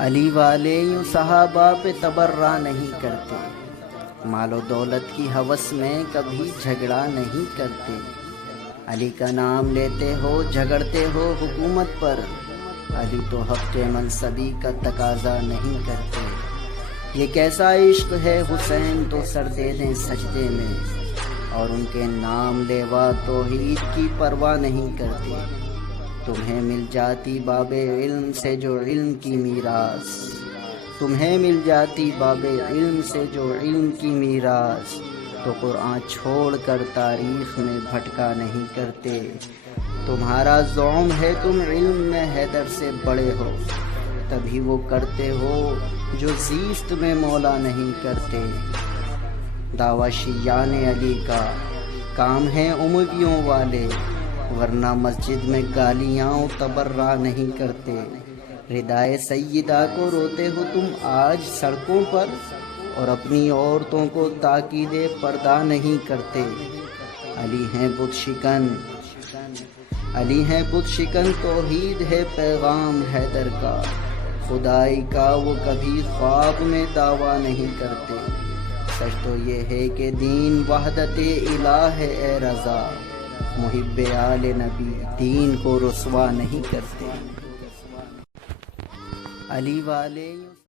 علی والے یوں صحابہ پہ تبرہ نہیں کرتے، مال و دولت کی ہوس میں کبھی جھگڑا نہیں کرتے۔ علی کا نام لیتے ہو جھگڑتے ہو حکومت پر، علی تو حق منصبی کا تقاضا نہیں کرتے۔ یہ کیسا عشق ہے حسین تو سر دے دیں سجدے میں، اور ان کے نام لیوا توحید کی پرواہ نہیں کرتے۔ تمہیں مل جاتی باب علم سے جو علم کی میراث، تمہیں مل جاتی باب علم سے جو علم کی میراث، تو قرآن چھوڑ کر تاریخ میں بھٹکا نہیں کرتے۔ تمہارا زعم ہے تم علم میں حیدر سے بڑے ہو، تبھی وہ کرتے ہو جو زیست میں مولا نہیں کرتے۔ دعویٰ شیعان علی کا کام ہے امویوں والے، ورنہ مسجد میں گالیاں تبرہ نہیں کرتے۔ ردائے سیدہ کو روتے ہو تم آج سڑکوں پر، اور اپنی عورتوں کو تاکید پردہ نہیں کرتے۔ علی ہیں بت شکن، علی ہیں بت شکن، توحید ہے پیغام حیدر کا، خدائی کا وہ کبھی خواب میں دعویٰ نہیں کرتے۔ سچ تو یہ ہے کہ دین وحدت الہ ہے اے رضا، محب آل نبی دین کو رسوا نہیں کرتے۔ علی والے